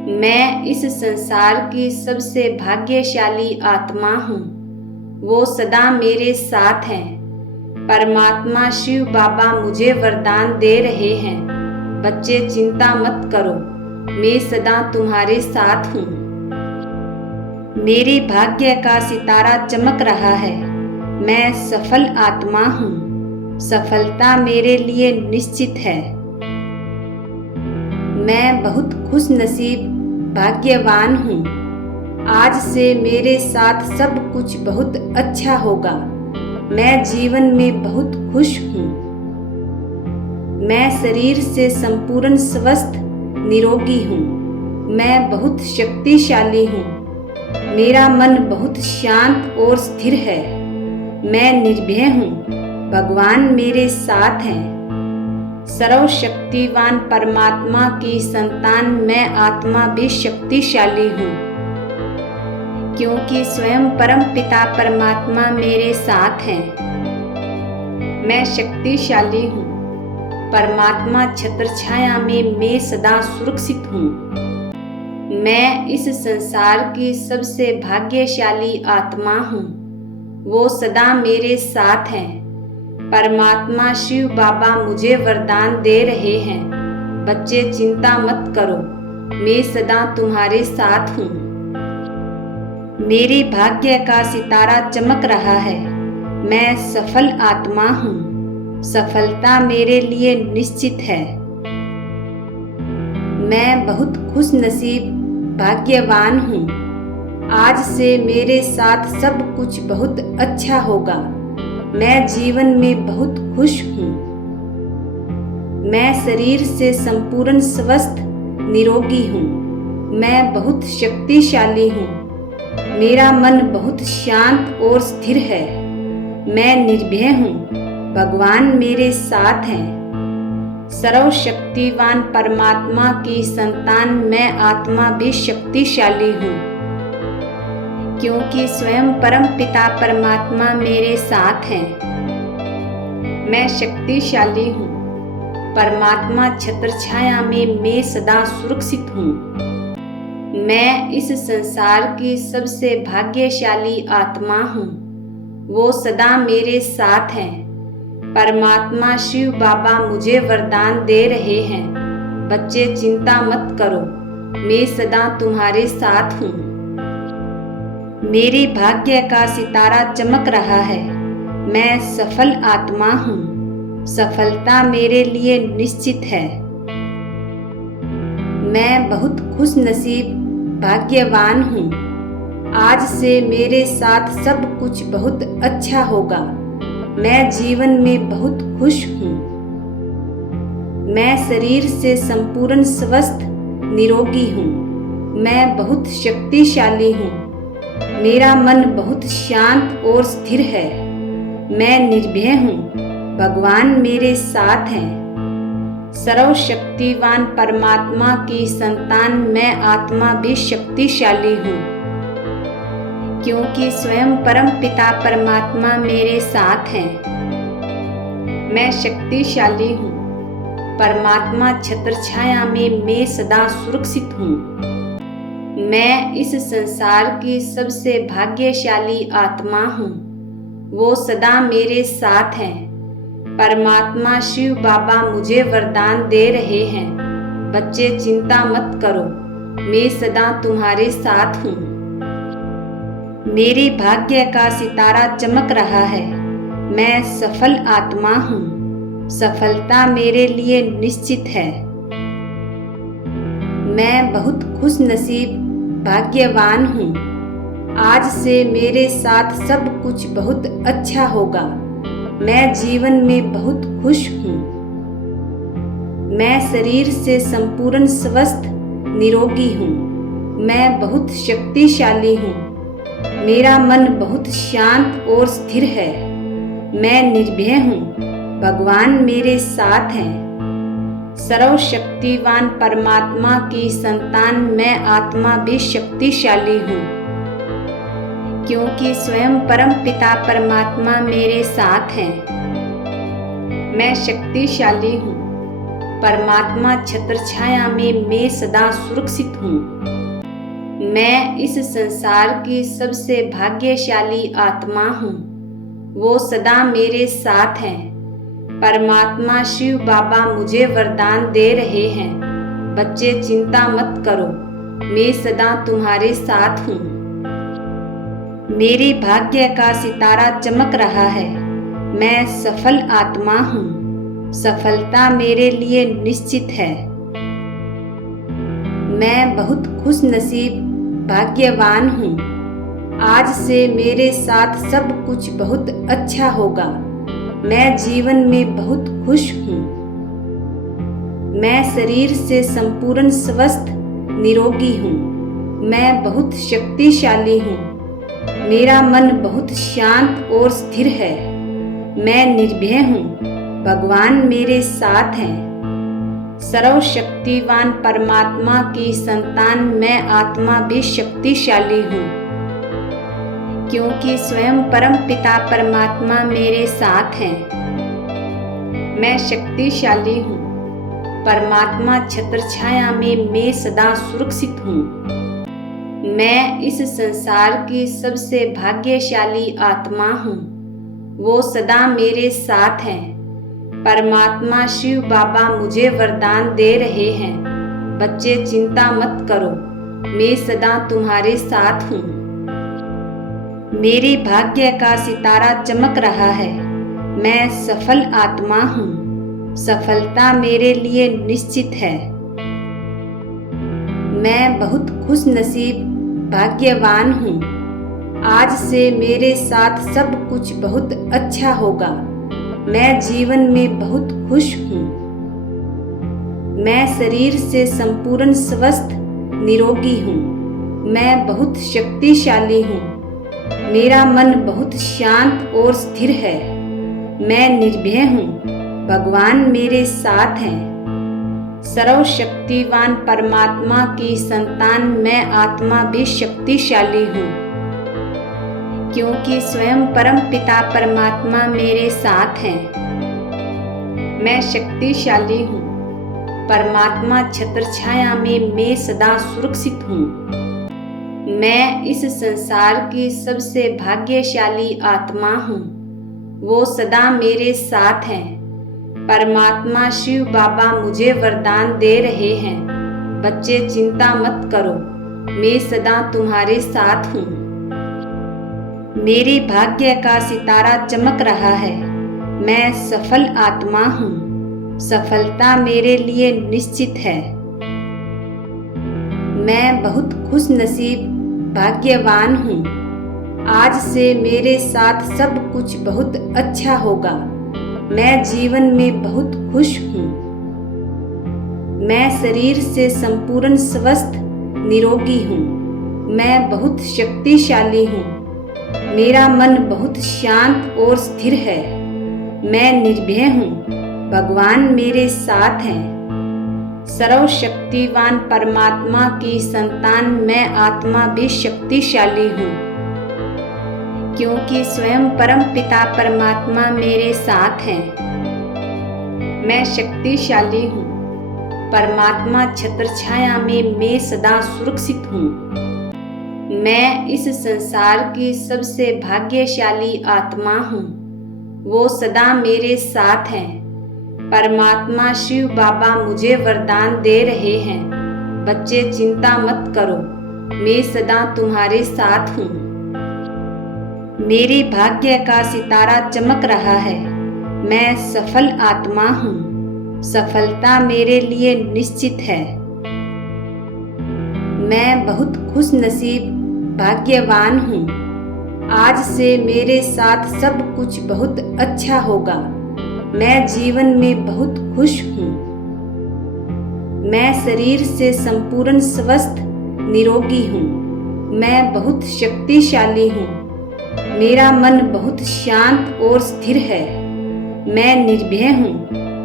मैं इस संसार की सबसे भाग्यशाली आत्मा हूँ। वो सदा मेरे साथ हैं। परमात्मा शिव बाबा मुझे वरदान दे रहे हैं, बच्चे चिंता मत करो, मैं सदा तुम्हारे साथ हूँ। मेरे भाग्य का सितारा चमक रहा है। मैं सफल आत्मा हूँ। सफलता मेरे लिए निश्चित है। मैं बहुत खुश नसीब भाग्यवान हूँ। आज से मेरे साथ सब कुछ बहुत अच्छा होगा। मैं जीवन में बहुत खुश हूँ। मैं शरीर से संपूर्ण स्वस्थ निरोगी हूँ। मैं बहुत शक्तिशाली हूँ। मेरा मन बहुत शांत और स्थिर है। मैं निर्भय हूँ। भगवान मेरे साथ हैं। सर्वशक्तिवान परमात्मा की संतान मैं आत्मा भी शक्तिशाली हूँ, क्योंकि स्वयं परम पिता परमात्मा मेरे साथ हैं। मैं शक्तिशाली हूँ। परमात्मा छत्रछाया में मैं सदा सुरक्षित हूँ। मैं इस संसार की सबसे भाग्यशाली आत्मा हूँ। वो सदा मेरे साथ हैं। परमात्मा शिव बाबा मुझे वरदान दे रहे हैं, बच्चे चिंता मत करो, मैं सदा तुम्हारे साथ हूँ। मेरे भाग्य का सितारा चमक रहा है। मैं सफल आत्मा हूँ। सफलता मेरे लिए निश्चित है। मैं बहुत खुश नसीब भाग्यवान हूँ। आज से मेरे साथ सब कुछ बहुत अच्छा होगा। मैं जीवन में बहुत खुश हूँ। मैं शरीर से संपूर्ण स्वस्थ निरोगी हूँ। मैं बहुत शक्तिशाली हूँ। मेरा मन बहुत शांत और स्थिर है। मैं निर्भय हूँ। भगवान मेरे साथ हैं। सर्वशक्तिवान परमात्मा की संतान मैं आत्मा भी शक्तिशाली हूँ, क्योंकि स्वयं परम पिता परमात्मा मेरे साथ हैं। मैं शक्तिशाली हूँ। परमात्मा छत्रछाया में मैं सदा सुरक्षित हूँ। मैं इस संसार की सबसे भाग्यशाली आत्मा हूँ। वो सदा मेरे साथ हैं। परमात्मा शिव बाबा मुझे वरदान दे रहे हैं, बच्चे चिंता मत करो, मैं सदा तुम्हारे साथ हूँ। मेरे भाग्य का सितारा चमक रहा है। मैं सफल आत्मा हूँ। सफलता मेरे लिए निश्चित है। मैं बहुत खुश नसीब भाग्यवान हूँ। आज से मेरे साथ सब कुछ बहुत अच्छा होगा। मैं जीवन में बहुत खुश हूँ। मैं शरीर से संपूर्ण स्वस्थ निरोगी हूँ। मैं बहुत शक्तिशाली हूँ। मेरा मन बहुत शांत और स्थिर है। मैं निर्भय हूँ। भगवान मेरे साथ हैं। सर्वशक्तिवान परमात्मा की संतान मैं आत्मा भी शक्तिशाली हूँ, क्योंकि स्वयं परम पिता परमात्मा मेरे साथ हैं। मैं शक्तिशाली हूँ। परमात्मा छत्रछाया में मैं सदा सुरक्षित हूँ। मैं इस संसार की सबसे भाग्यशाली आत्मा हूँ। वो सदा मेरे साथ हैं। परमात्मा शिव बाबा मुझे वरदान दे रहे हैं, बच्चे चिंता मत करो, मैं सदा तुम्हारे साथ हूँ। मेरे भाग्य का सितारा चमक रहा है। मैं सफल आत्मा हूँ। सफलता मेरे लिए निश्चित है। मैं बहुत खुश नसीब भाग्यवान हूँ। आज से मेरे साथ सब कुछ बहुत अच्छा होगा। मैं जीवन में बहुत खुश हूँ। मैं शरीर से संपूर्ण स्वस्थ निरोगी हूँ। मैं बहुत शक्तिशाली हूँ। मेरा मन बहुत शांत और स्थिर है। मैं निर्भय हूँ। भगवान मेरे साथ हैं। सर्वशक्तिवान परमात्मा की संतान मैं आत्मा भी शक्तिशाली हूँ, क्योंकि स्वयं परम पिता परमात्मा मेरे साथ हैं। मैं शक्तिशाली हूँ। परमात्मा छत्र छाया में मैं सदा सुरक्षित हूँ। मैं इस संसार की सबसे भाग्यशाली आत्मा हूँ। वो सदा मेरे साथ हैं। परमात्मा शिव बाबा मुझे वरदान दे रहे हैं, बच्चे चिंता मत करो, मैं सदा तुम्हारे साथ हूँ। मेरे भाग्य का सितारा चमक रहा है। मैं सफल आत्मा हूँ। सफलता मेरे लिए निश्चित है। मैं बहुत खुश नसीब भाग्यवान हूँ। आज से मेरे साथ सब कुछ बहुत अच्छा होगा। मैं जीवन में बहुत खुश हूँ। मैं शरीर से संपूर्ण स्वस्थ निरोगी हूँ। मैं बहुत शक्तिशाली हूँ। मेरा मन बहुत शांत और स्थिर है। मैं निर्भय हूँ। भगवान मेरे साथ हैं। सर्वशक्तिवान परमात्मा की संतान मैं आत्मा भी शक्तिशाली हूँ, क्योंकि स्वयं परम पिता परमात्मा मेरे साथ हैं। मैं शक्तिशाली हूँ। परमात्मा छत्र छाया में मैं सदा सुरक्षित हूँ। मैं इस संसार की सबसे भाग्यशाली आत्मा हूँ। वो सदा मेरे साथ हैं। परमात्मा शिव बाबा मुझे वरदान दे रहे हैं, बच्चे चिंता मत करो, मैं सदा तुम्हारे साथ हूँ। मेरे भाग्य का सितारा चमक रहा है। मैं सफल आत्मा हूँ। सफलता मेरे लिए निश्चित है। मैं बहुत खुश नसीब भाग्यवान हूँ। आज से मेरे साथ सब कुछ बहुत अच्छा होगा। मैं जीवन में बहुत खुश हूँ। मैं शरीर से संपूर्ण स्वस्थ निरोगी हूँ। मैं बहुत शक्तिशाली हूँ। मेरा मन बहुत शांत और स्थिर है। मैं निर्भय हूँ। भगवान मेरे साथ हैं। सर्वशक्तिवान परमात्मा की संतान मैं आत्मा भी शक्तिशाली हूँ, क्योंकि स्वयं परम पिता परमात्मा मेरे साथ हैं। मैं शक्तिशाली हूँ। परमात्मा छत्र छाया में मैं सदा सुरक्षित हूँ। मैं इस संसार की सबसे भाग्यशाली आत्मा हूँ। वो सदा मेरे साथ हैं। परमात्मा शिव बाबा मुझे वरदान दे रहे हैं, बच्चे चिंता मत करो, मैं सदा तुम्हारे साथ हूँ। मेरे भाग्य का सितारा चमक रहा है। मैं सफल आत्मा हूँ। सफलता मेरे लिए निश्चित है। मैं बहुत खुश नसीब भाग्यवान हूँ। आज से मेरे साथ सब कुछ बहुत अच्छा होगा। मैं जीवन में बहुत खुश हूँ। मैं शरीर से संपूर्ण स्वस्थ निरोगी हूँ। मैं बहुत शक्तिशाली हूँ। मेरा मन बहुत शांत और स्थिर है। मैं निर्भय हूँ। भगवान मेरे साथ हैं। सर्वशक्तिवान परमात्मा की संतान मैं आत्मा भी शक्तिशाली हूँ, क्योंकि स्वयं परम पिता परमात्मा मेरे साथ हैं। मैं शक्तिशाली हूँ। परमात्मा छत्र छाया में मैं सदा सुरक्षित हूँ। मैं इस संसार की सबसे भाग्यशाली आत्मा हूँ। वो सदा मेरे साथ हैं। परमात्मा शिव बाबा मुझे वरदान दे रहे हैं, बच्चे चिंता मत करो, मैं सदा तुम्हारे साथ हूँ। मेरे भाग्य का सितारा चमक रहा है। मैं सफल आत्मा हूँ। सफलता मेरे लिए निश्चित है। मैं बहुत खुश नसीब भाग्यवान हूँ। आज से मेरे साथ सब कुछ बहुत अच्छा होगा। मैं जीवन में बहुत खुश हूँ। मैं शरीर से संपूर्ण स्वस्थ निरोगी हूँ। मैं बहुत शक्तिशाली हूँ। मेरा मन बहुत शांत और स्थिर है। मैं निर्भय हूँ।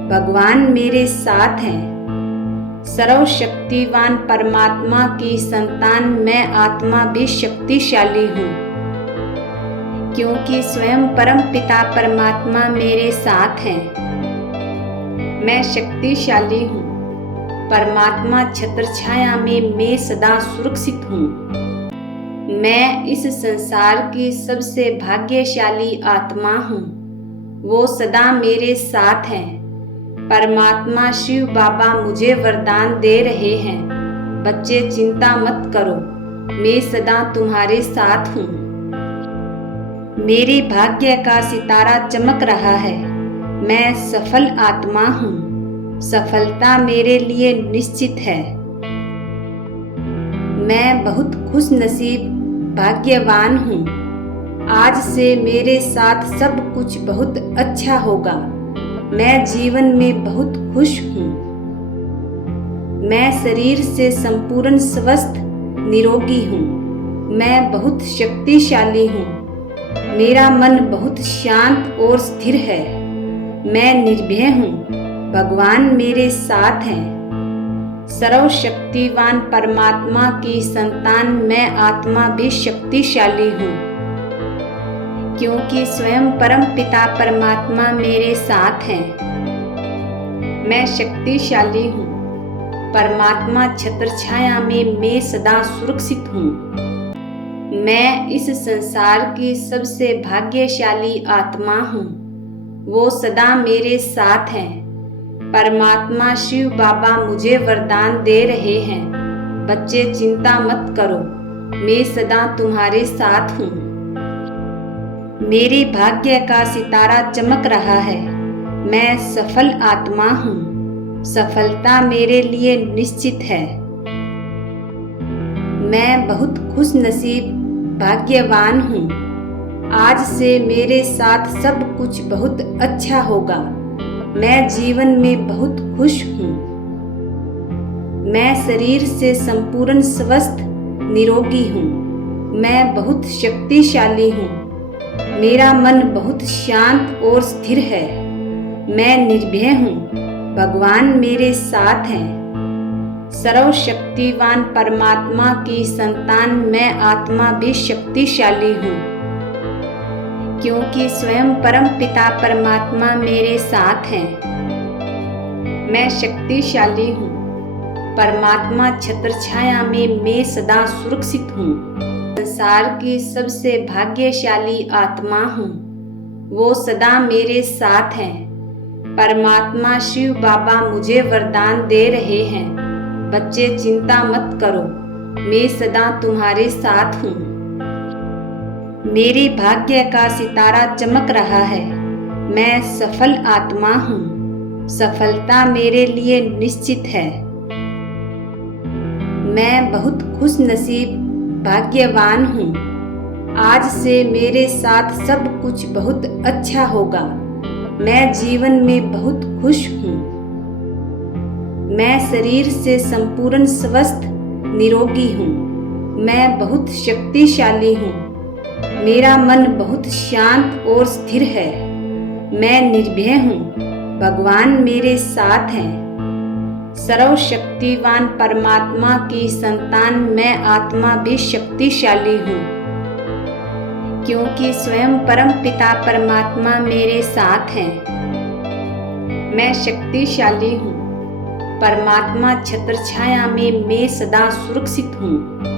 भगवान मेरे साथ हैं। सर्वशक्तिवान परमात्मा की संतान मैं आत्मा भी शक्तिशाली हूँ, क्योंकि स्वयं परम पिता परमात्मा मेरे साथ हैं। मैं शक्तिशाली हूँ। परमात्मा छत्र छाया में मैं सदा सुरक्षित हूँ। मैं इस संसार की सबसे भाग्यशाली आत्मा हूँ। वो सदा मेरे साथ हैं। परमात्मा शिव बाबा मुझे वरदान दे रहे हैं, बच्चे चिंता मत करो, मैं सदा तुम्हारे साथ हूँ। मेरे भाग्य का सितारा चमक रहा है। मैं सफल आत्मा हूँ। सफलता मेरे लिए निश्चित है। मैं बहुत खुश नसीब भाग्यवान हूँ। आज से मेरे साथ सब कुछ बहुत अच्छा होगा। मैं जीवन में बहुत खुश हूँ। मैं शरीर से संपूर्ण स्वस्थ निरोगी हूँ। मैं बहुत शक्तिशाली हूँ। मेरा मन बहुत शांत और स्थिर है। मैं निर्भय हूँ। भगवान मेरे साथ हैं। सर्वशक्तिवान परमात्मा की संतान मैं आत्मा भी शक्तिशाली हूँ, क्योंकि स्वयं परम पिता परमात्मा मेरे साथ हैं। मैं शक्तिशाली हूँ। परमात्मा छत्र छाया में मैं सदा सुरक्षित हूँ। मैं इस संसार की सबसे भाग्यशाली आत्मा हूँ। वो सदा मेरे साथ हैं। परमात्मा शिव बाबा मुझे वरदान दे रहे हैं, बच्चे चिंता मत करो, मैं सदा तुम्हारे साथ हूँ। मेरे भाग्य का सितारा चमक रहा है। मैं सफल आत्मा हूँ। सफलता मेरे लिए निश्चित है। मैं बहुत खुश नसीब भाग्यवान हूँ। आज से मेरे साथ सब कुछ बहुत अच्छा होगा। मैं जीवन में बहुत खुश हूँ। मैं शरीर से संपूर्ण स्वस्थ निरोगी हूँ। मैं बहुत शक्तिशाली हूँ। मेरा मन बहुत शांत और स्थिर है। मैं निर्भय हूँ। भगवान मेरे साथ हैं। सर्वशक्तिवान परमात्मा की संतान मैं आत्मा भी शक्तिशाली हूँ, क्योंकि स्वयं परम पिता परमात्मा मेरे साथ हैं। मैं शक्तिशाली हूँ। परमात्मा छत्र छाया में मैं सदा सुरक्षित हूँ। संसार की सबसे भाग्यशाली आत्मा हूँ। वो सदा मेरे साथ हैं। परमात्मा शिव बाबा मुझे वरदान दे रहे हैं, बच्चे चिंता मत करो, मैं सदा तुम्हारे साथ हूँ। मेरे भाग्य का सितारा चमक रहा है। मैं सफल आत्मा हूँ। सफलता मेरे लिए निश्चित है। मैं बहुत खुश नसीब भाग्यवान हूँ। आज से मेरे साथ सब कुछ बहुत अच्छा होगा। मैं जीवन में बहुत खुश हूँ। मैं शरीर से संपूर्ण स्वस्थ निरोगी हूँ। मैं बहुत शक्तिशाली हूँ। मेरा मन बहुत शांत और स्थिर है। मैं निर्भय हूँ। भगवान मेरे साथ हैं। सर्वशक्तिवान परमात्मा की संतान मैं आत्मा भी शक्तिशाली हूँ, क्योंकि स्वयं परम पिता परमात्मा मेरे साथ हैं। मैं शक्तिशाली हूँ। परमात्मा छत्र छाया में मैं सदा सुरक्षित हूँ।